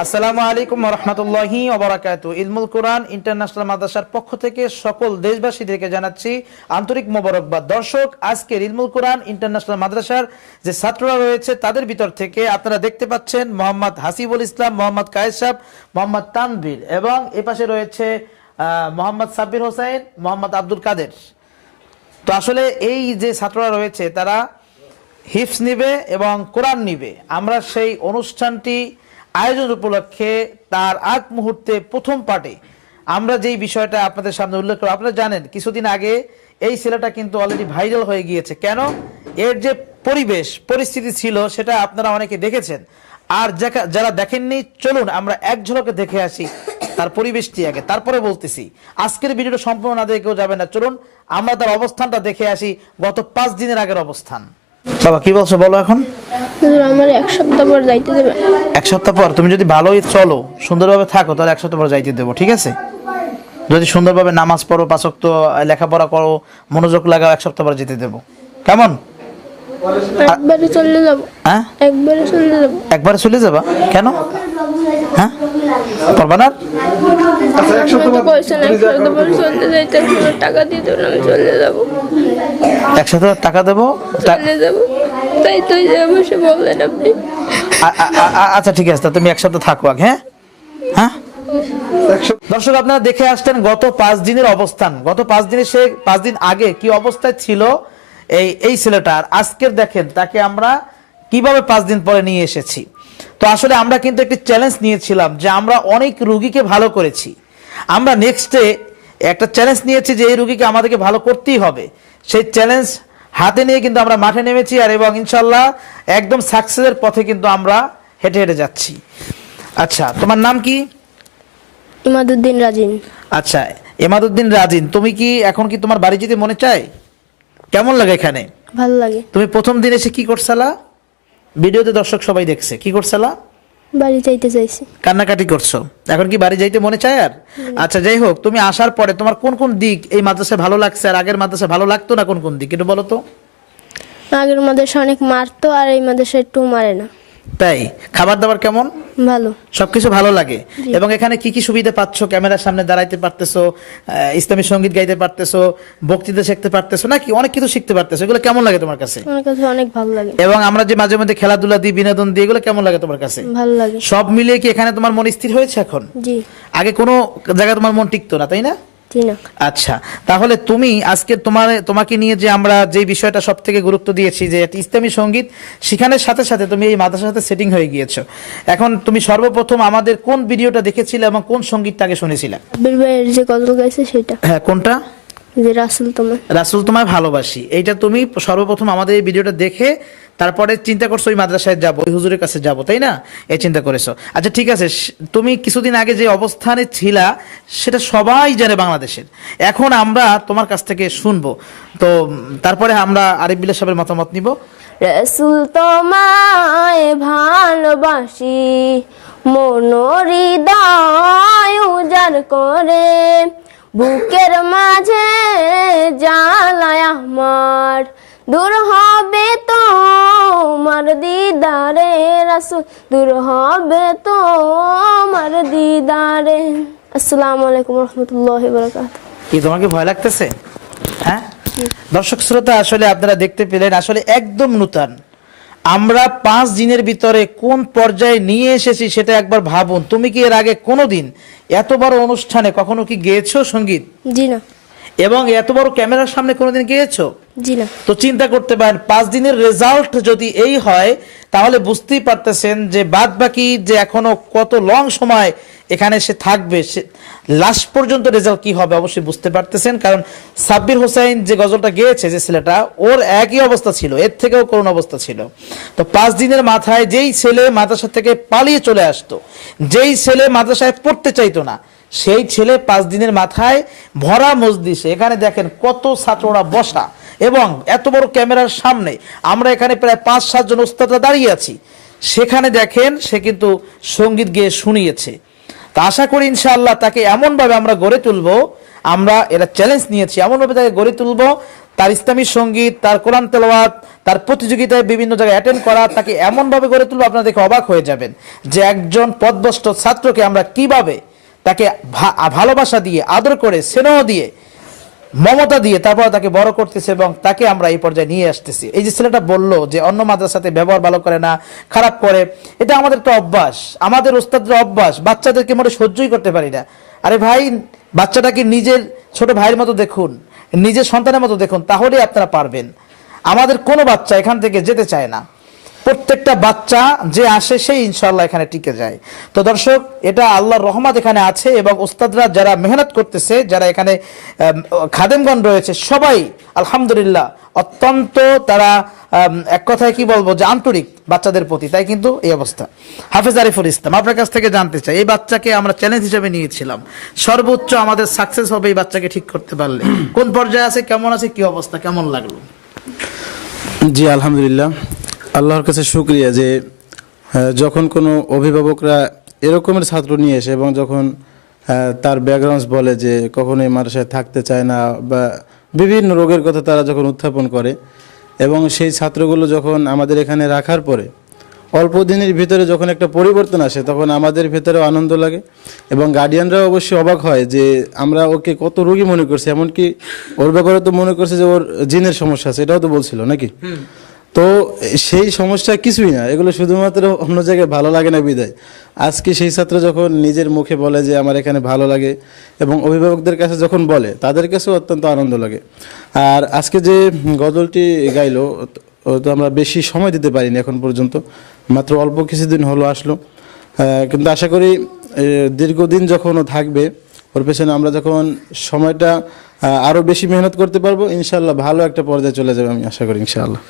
আসসালামু আলাইকুম ওয়া রাহমাতুল্লাহি ওয়া বারাকাতুহু। ইলমুল কোরআন ইন্টারন্যাশনাল মাদ্রাসার পক্ষ থেকে সকল দেশবাসীদেরকে জানাচ্ছি আন্তরিক মোবারকবাদ। দর্শক, আজকের ইলমুল কোরআন ইন্টারন্যাশনাল মাদ্রাসার যে ছাত্ররা রয়েছে তাদের ভিতর থেকে আপনারা দেখতে পাচ্ছেন মোহাম্মদ হাসিবুল ইসলাম, মোহাম্মদ কায়েস সাহেব, মোহাম্মদ তানভীর এবং এপাশে রয়েছে মোহাম্মদ সাব্বির হোসেন, মোহাম্মদ আব্দুল কাদের। তো আসলে এই যে ছাত্ররা রয়েছে তারা হিফজ নিবে এবং কোরআন নিবে। আমরা সেই অনুষ্ঠানটি আয়োজন উপলক্ষে তার আগ মুহূর্তে প্রথম পার্টে আমরা যেই বিষয়টা আপনাদের সামনে উল্লেখ করব, আপনারা জানেন কিছুদিন আগে এই ছেলেটা কিন্তু অলরেডি ভাইরাল হয়ে গিয়েছে। কেন? এর যে পরিস্থিতি ছিল সেটা আপনারা অনেকে দেখেছেন, আর যারা দেখেননি চলুন আমরা এক ঝলকে দেখে আসি তার পরিবেশটি আগে, তারপরে বলতেছি। আজকের ভিডিওটা সম্পূর্ণ না দেখে কেউ যাবে না, চলুন আমরা তার অবস্থানটা দেখে আসি, গত 5 দিনের আগের অবস্থান। বাবা কি বলছো বলো এখন? আমার 1 সপ্তাহ পর যাইতে দেবে। 1 সপ্তাহ পর তুমি যদি ভালোই চলো, সুন্দরভাবে থাকো, তাহলে 1 সপ্তাহ পর যাইতে দেবো, ঠিক আছে? যদি সুন্দরভাবে নামাজ পড়ো, 5 ওয়াক্ত লেখাপড়া করো, মনোযোগ লাগাও, 1 সপ্তাহ পর যেতে দেবো। কেমন? একবারে চলে যাব। হ্যাঁ, একবারে চলে যাব। একবারে চলে যাবা? কেন? হ্যাঁ, পারবা না? আচ্ছা, 1 সপ্তাহ পর চলে যাইতে টাকা দিয়ে দেবেন, আমি চলে যাব। 1 সপ্তাহ টাকা দেবো, চলে যাব, তাই তো যে আমাকে বললেন আপনি। আচ্ছা ঠিক আছে, তুমি 1 সপ্তাহ থাকো আগে। হ্যাঁ হ্যাঁ। দর্শক, আপনারা দেখে আসছেন গত 5 দিনের অবস্থান। গত 5 দিনে সে 5 দিন আগে কি অবস্থায় ছিল এই ছেলেটার, আজকের দেখেন তাকে আমরা কিভাবে 5 দিন পরে নিয়ে এসেছি। তো আসলে আমরা কিন্তু একটি চ্যালেঞ্জ নিয়েছিলাম যে আমরা অনেক রুগীকে ভালো করেছি, আমরা নেক্সটে একটা চ্যালেঞ্জ নিয়েছি যে এই রুগীকে আমাদেরকে ভালো করতেই হবে। সেই চ্যালেঞ্জ হাতে নিয়ে কিন্তু আমরা মাঠে নেমেছি, আর এবং ইনশাল্লাহ একদম সাকসেসের পথে কিন্তু আমরা হেঁটে হেঁটে যাচ্ছি। আচ্ছা, তোমার নাম কি? ইমাদউদ্দিন রাজিন। আচ্ছা, ইমাদউদ্দিন রাজিন, তুমি কি এখন কি তোমার বাড়ি যেতে মনে চায়? কেমন লাগে এখানে? ভালো লাগে। তুমি প্রথম দিন এসে কি করছালা? ভিডিওতে দর্শক সবাই দেখছে, কি করছালা? বাড়ি যাইতে চাইছি। কান্নাকাটি করছো, এখন কি বাড়ি যাইতে মনে চায় আর? আচ্ছা, যাই হোক, তুমি আসার পরে তোমার কোন কোন দিক এই মাদ্রাসায় ভালো লাগছে আর আগের মাদ্রাসায় ভালো লাগতো না, কোন কোন দিক একটু বলো তো। আগের মাদ্রাসা অনেক মারতো, আর এই মাদ্রাসা একটু মারে না। তাই? খাবার দাবার কেমন? ভালো। সবকিছু ভালো লাগে। এবং এখানে কি কি সুবিধা পাচ্ছ? ক্যামেরার সামনে দাঁড়াইতে পারতেছো, ইসলামী সঙ্গীত গাইতে পারতেছো, বক্তৃতা শিখতে পারতেছো, নাকি অনেক কিছু শিখতে পারতেছো, এগুলো কেমন লাগে তোমার কাছে? আমার কাছে অনেক ভালো লাগে। এবং আমরা যে মাঝে মধ্যে খেলাধুলা দিই, বিনোদন দিই, এগুলো কেমন লাগে তোমার কাছে? ভালো লাগে। সব মিলিয়ে কি এখানে তোমার মন স্থির হয়েছে এখন? জি। আগে কোনো জায়গায় তোমার মন টিকতো না, তাই না? জি না। আচ্ছা, তাহলে তুমি আজকে তোমাকে নিয়ে যে আমরা যে বিষয়টা সব থেকে গুরুত্ব দিয়েছি যে ইসলামী সঙ্গীত শিখানোর সাথে সাথে তুমি এই মাদ্রাসার সাথে সেটিং হয়ে গিয়েছো। এখন তুমি সর্বপ্রথম আমাদের কোন ভিডিওটা দেখেছিলে এবং কোন সঙ্গীতটাকে শুনেছিলে? আবির ভাইয়ের যে গজল গাইছে সেটা। হ্যাঁ, কোনটা? যে রাসূল তোমায়। রাসূল তোমায় ভালোবাসি, এইটা তুমি সর্বপ্রথম আমাদের এই ভিডিওটা দেখে তারপরে চিন্তা করছো ওই মাদ্রাসায় যাবো, ওই হুজুরের কাছে যাবো, তাই না? এই চিন্তা করেছো। আচ্ছা ঠিক আছে, তুমি কিছুদিন আগে যে অবস্থানে ছিলা সেটা সবাই জানে বাংলাদেশের। এখন আমরা তোমার কাছ থেকে শুনবো, তো তারপরে আমরা আরিফ বিল্লাহ সাহেবের মতামত নিব। রাসূল তোমায় ভালোবাসি, মন হৃদয় উজাড় করে, বুকের মাঝে জ্বালায় আমার, দূর হবে তোমার দিদারে রাসূল, দূর হবে তোমার দিদারে। আসসালামু আলাইকুম ওয়া রাহমাতুল্লাহি ওয়া বারাকাতুহু। কি তোমাকে ভয় লাগতেছে? হ্যাঁ দর্শক শ্রোতা, আসলে আপনারা দেখতে পেলেন আসলে একদম নূতন। আমরা 5 দিনের ভিতরে কোন পর্যায়ে নিয়ে এসেছি সেটা একবার ভাবুন। তুমি কি এর আগে কোনোদিন এত বড় অনুষ্ঠানে কখনো কি গেয়েছো সঙ্গীত? জি না। এবং এত বড় ক্যামেরার সামনে কোনোদিন গিয়েছো? জি না। তো চিন্তা করতে পারেন 5 দিনের রেজাল্ট যদি এই হয় তাহলে বুঝতেই পারতেছেন যে বাদ বাকি যে এখনো কত লং সময় এখানে সে থাকবে, সে লাস্ট পর্যন্ত রেজাল্ট কি হবে অবশ্যই বুঝতে পারতেছেন। কারণ সাব্বির হোসেন যে গজলটা গেয়েছে যে ছেলেটা, ওর একই অবস্থা ছিল, এর থেকেও করুণ অবস্থা ছিল। তো 5 দিনের মাথায় যেই ছেলে মাদ্রাসা থেকে পালিয়ে চলে আসতো, যেই ছেলে মাদ্রাসায় পড়তে চাইতো না, সেই ছেলে 5 দিনের মাথায় ভরা মজলিসে, এখানে দেখেন কত ছাত্ররা বসা, এবং এত বড় ক্যামেরার সামনে আমরা এখানে প্রায় 5-7 জন ওস্তাদরা দাঁড়িয়ে আছি, সেখানে দেখেন সে কিন্তু সঙ্গীত গেয়ে শুনিয়েছে। তা আশা করি ইনশাআল্লাহ তাকে এমনভাবে আমরা গড়ে তুলবো, আমরা এটা চ্যালেঞ্জ নিয়েছি, এমনভাবে তাকে গড়ে তুলবো তার ইসলামী সঙ্গীত, তার কোরআন তেলাওয়াত, তার প্রতিযোগিতায় বিভিন্ন জায়গায় অ্যাটেন্ড করা, তাকে এমনভাবে গড়ে তুলবো আপনারা দেখে অবাক হয়ে যাবেন যে একজন পথভ্রষ্ট ছাত্রকে আমরা কিভাবে তাকে ভালোবাসা দিয়ে, আদর করে, স্নেহ দিয়ে, মমতা দিয়ে তারপর তাকে বড় করতেছে এবং তাকে আমরা এই পর্যায়ে নিয়ে আসতেছি। এই যে ছেলেটা বললো যে অন্য মাদ্রাসাতে ব্যবহার ভালো করে না, খারাপ করে, এটা আমাদের একটা অভ্যাস, আমাদের ওস্তাদের অভ্যাস, বাচ্চাদেরকে মোটে সহ্যই করতে পারি না। আরে ভাই, বাচ্চাটাকে নিজের ছোট ভাইয়ের মতো দেখুন, নিজের সন্তানের মতো দেখুন, তাহলেই আপনারা পারবেন। আমাদের কোনো বাচ্চা এখান থেকে যেতে চায় না, প্রত্যেকটা বাচ্চা যে আসে সেই ইনশাআল্লাহ এখানে টিকে যায়। তো দর্শক, এটা আল্লাহর রহমত এখানে আছে এবং ওস্তাদরা যারা মেহনত করতেছে, যারা এখানে খাদেমগণ রয়েছে, সবাই আলহামদুলিল্লাহ অত্যন্ত তারা এক কথায় কি বলবো যে আন্তরিক বাচ্চাদের প্রতি, তাই কিন্তু এই অবস্থা। হাফেজ আরিফুল ইসলাম, আপনার কাছ থেকে জানতে চাই, এই বাচ্চাকে আমরা চ্যালেঞ্জ হিসেবে নিয়েছিলাম, সর্বোচ্চ আমাদের সাকসেস হবে এই বাচ্চাকে ঠিক করতে পারলে। কোন পর্যায়ে আছে, কেমন আছে, কি অবস্থা, কেমন লাগলো? জি আলহামদুলিল্লাহ, আল্লাহর কাছে শুকরিয়া যে যখন কোনো অভিভাবকরা এরকমের ছাত্র নিয়ে এসে এবং যখন তার ব্যাকগ্রাউন্ডস বলে যে কখনোই মাদ্রাসায় থাকতে চায় না বা বিভিন্ন রোগের কথা তারা যখন উত্থাপন করে এবং সেই ছাত্রগুলো যখন আমাদের এখানে রাখার পরে অল্প দিনের ভিতরে যখন একটা পরিবর্তন আসে তখন আমাদের ভেতরেও আনন্দ লাগে এবং গার্ডিয়ানরাও অবশ্যই অবাক হয় যে আমরা ওকে কত রোগী মনে করছি, এমনকি ওর ব্যাপারে তো মনে করছে যে ওর জিনের সমস্যা আছে, এটাও তো বলছিল নাকি। তো সেই সমস্যা কিছুই না, এগুলো শুধুমাত্র অন্য জায়গায় ভালো লাগে না বিদায়। আজকে সেই ছাত্র যখন নিজের মুখে বলে যে আমার এখানে ভালো লাগে এবং অভিভাবকদের কাছে যখন বলে তাদের কাছেও অত্যন্ত আনন্দ লাগে। আর আজকে যে গজলটি গাইলো তো আমরা বেশি সময় দিতে পারিনি এখন পর্যন্ত, মাত্র অল্প কিছুদিন হলো আসলো, কিন্তু আশা করি দীর্ঘদিন যখন ও থাকবে ওর পেছনে আমরা যখন সময়টা আরও বেশি মেহনত করতে পারবো ইনশাআল্লাহ ভালো একটা পর্যায়ে চলে যাবে, আমি আশা করি ইনশাআল্লাহ।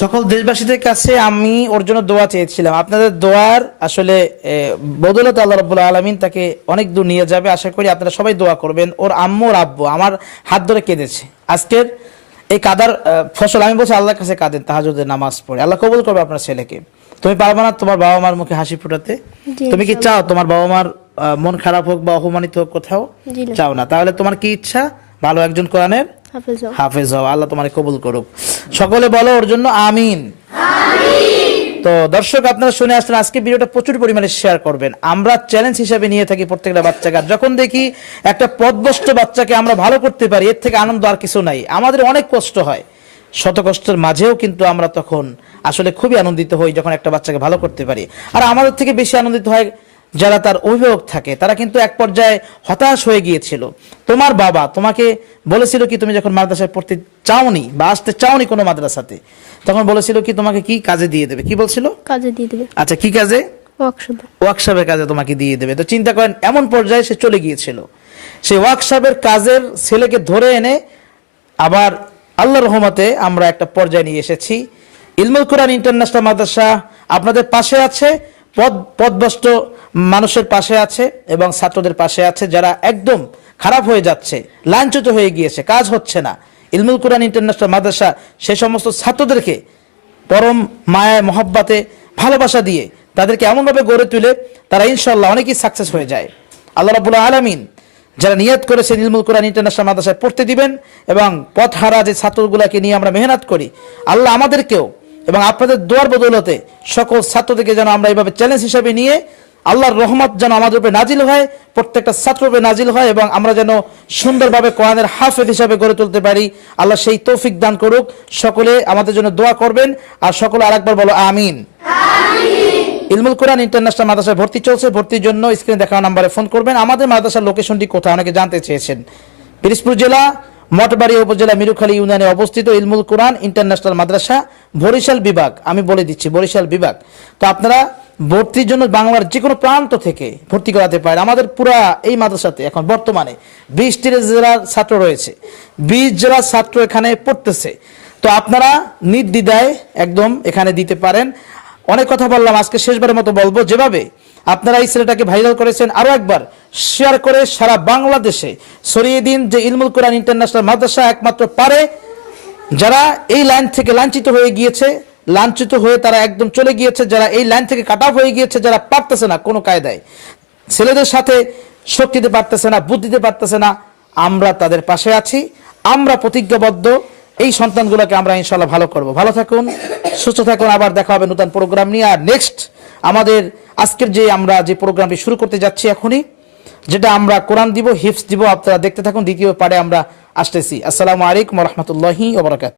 সকল দেশবাসীদের কাছে আমি ওর জন্য দোয়া চেয়েছিলাম, আপনাদের দোয়ার আসলে বদৌলতে আল্লাহ রাব্বুল আলামিন তাকে অনেক দূর নিয়ে যাবে। আশা করি আপনারা সবাই দোয়া করবেন। ওর আম্মু ওর আব্বু আমার হাত ধরে কেঁদেছে আজকের এই কাদার ফসল। আমি বলছি আল্লাহর কাছে কাঁদেন, তাহাজ্জুদের নামাজ পড়ে, আল্লাহ কবুল করবে আপনার ছেলেকে। তুমি পারবে না তোমার বাবা মার মুখে হাসি ফোটাতে? তুমি কি চাও তোমার বাবা মার মন খারাপ হোক বা অপমানিত হোক কোথাও? চাও না। তাহলে তোমার কি ইচ্ছা? ভালো একজন কোরআনের হাফেজ হও, আল্লাহ তোমার কবুল করুক। সকলে বলো ওর জন্য আমিন। তো দর্শক, আপনারা শুনে আসলেন, আজকে ভিডিওটা প্রচুর পরিমাণে শেয়ার করবেন। আমরা চ্যালেঞ্জ হিসেবে নিয়ে থাকি প্রত্যেকটা বাচ্চাকে, আর যখন দেখি একটা পথভ্রষ্ট বাচ্চাকে আমরা ভালো করতে পারি, এর থেকে আনন্দ আর কিছু নাই। আমাদের অনেক কষ্ট হয়, শত কষ্টের মাঝেও কিন্তু আমরা তখন আসলে খুবই আনন্দিত হই যখন একটা বাচ্চাকে ভালো করতে পারি। আর আমাদের থেকে বেশি আনন্দিত হয় যারা তার অভিভাবক থাকে, তারা কিন্তু এক পর্যায়ে হতাশ হয়ে গিয়েছিল। তোমার বাবা তোমাকে বলেছিল কি, তুমি যখন মাদ্রাসায় পড়তে চাওনি বা আসতে চাওনি কোনো মাদ্রাসাতে, তখন বলেছিল কি তোমাকে কি কাজে দিয়ে দেবে? কি বলছিল? কাজে দিয়ে দেবে। আচ্ছা, কি কাজে? ওয়ার্কশপের কাজে তোমাকে দিয়ে দেবে। তো চিন্তা করেন, এমন পর্যায়ে সে চলে গিয়েছিল। সেই ওয়ার্কশপের কাজের ছেলেকে ধরে এনে আবার আল্লাহর রহমতে আমরা একটা পর্যায়ে নিয়ে এসেছি। ইলমুল কোরআন ইন্টারন্যাশনাল মাদ্রাসা আপনাদের পাশে আছে, পথভ্রষ্ট মানুষের পাশে আছে এবং ছাত্রদের পাশে আছে যারা একদম খারাপ হয়ে যাচ্ছে, লাঞ্ছিত হয়ে গিয়েছে, কাজ হচ্ছে না। ইলমুল কোরআন ইন্টারন্যাশনাল মাদ্রাসা সে সমস্ত ছাত্রদেরকে পরম মায়ায় মহব্বতে ভালোবাসা দিয়ে তাদেরকে এমনভাবে গড়ে তুলে তারা ইনশাআল্লাহ অনেকেই সাকসেস হয়ে যায়। আল্লাহ রাব্বুল আলামিন যারা নিয়ত করেছেন ইলমুল কোরআন ইন্টারন্যাশনাল মাদ্রাসায় পড়তে দিবেন এবং পথহারা যে ছাত্রগুলোকে নিয়ে আমরা মেহনত করি, আল্লাহ আমাদেরকেও এবং আপনাদের দোয়ার বদৌলতে সকল ছাত্রদেরকে যেন আমরা এইভাবে চ্যালেঞ্জ হিসেবে নিয়ে আল্লাহর রহমত যেন আমাদের উপরে নাজিল হয়, প্রত্যেকটা ছাত্র উপরে নাজিল হয় এবং আমরা যেন সুন্দরভাবে কোরআনের হাফেজ হিসাবে গড়ে তুলতে পারি। আল্লাহ সেই তৌফিক দান করুক। সকলে আমাদের জন্য দোয়া করবেন আর সকলে আরেকবার বলো আমিন। ইলমুল কোরআন ইন্টারন্যাশনাল মাদ্রাসায় ভর্তি চলছে, ভর্তির জন্য স্ক্রিনে দেখানো নম্বরে ফোন করবেন। আমাদের মাদ্রাসার লোকেশনটি কোথায় অনেকে জানতে চেয়েছেন। পিরোজপুর জেলা মঠবাড়ি উপজেলা মিরুখালী ইউনিয়নে অবস্থিত ইলমুল কোরআন ইন্টারন্যাশনাল মাদ্রাসা, বরিশাল বিভাগ। আমি বলে দিচ্ছি বরিশাল বিভাগ। তো আপনারা ভর্তির জন্য বাংলার যে কোনো প্রান্ত থেকে ভর্তি করাতে পারেন। আমাদের পুরা এই মাদ্রাসাতে এখন বর্তমানে 20-30 জেলার ছাত্র রয়েছে, 20 জেলার ছাত্র এখানে পড়তেছে। তো আপনারা নির্দ্বিধায় একদম এখানে দিতে পারেন। অনেক কথা বললাম, আজকে শেষবারের মতো বলবো, যেভাবে আপনারা এই ছেলেটাকে ভাইরাল করেছেন আরো একবার শেয়ার করে সারা বাংলাদেশে ছড়িয়ে দিন যে ইলমুল কোরআন ইন্টারন্যাশনাল মাদ্রাসা একমাত্র পারে যারা এই লাইন থেকে লাঞ্ছিত হয়ে গিয়েছে, লাঞ্ছিত হয়ে তারা একদম চলে গিয়েছে, যারা এই লাইন থেকে কাট অফ হয়ে গিয়েছে, যারা পারতেছে না কোনো কায়দায় ছেলেদের সাথে শক্তিতে পারতেছে না, বুদ্ধিতে পারতেছে না, আমরা তাদের পাশে আছি। আমরা প্রতিজ্ঞাবদ্ধ এই সন্তানগুলোকে আমরা ইনশাআল্লাহ ভালো করব। ভালো থাকুন, সুস্থ থাকুন, আবার দেখা হবে নতুন প্রোগ্রাম নিয়ে। আর নেক্সট আমাদের আজকের আমরা যে প্রোগ্রামটি শুরু করতে যাচ্ছি এখনই, যেটা আমরা কোরআন দিব, হিফজ দিব, আপনারা দেখতে থাকুন। দ্বিতীয় পার্টে আমরা আসতেছি। আসসালামু আলাইকুম ওয়া রাহমাতুল্লাহি ওয়া বারাকাতুহু।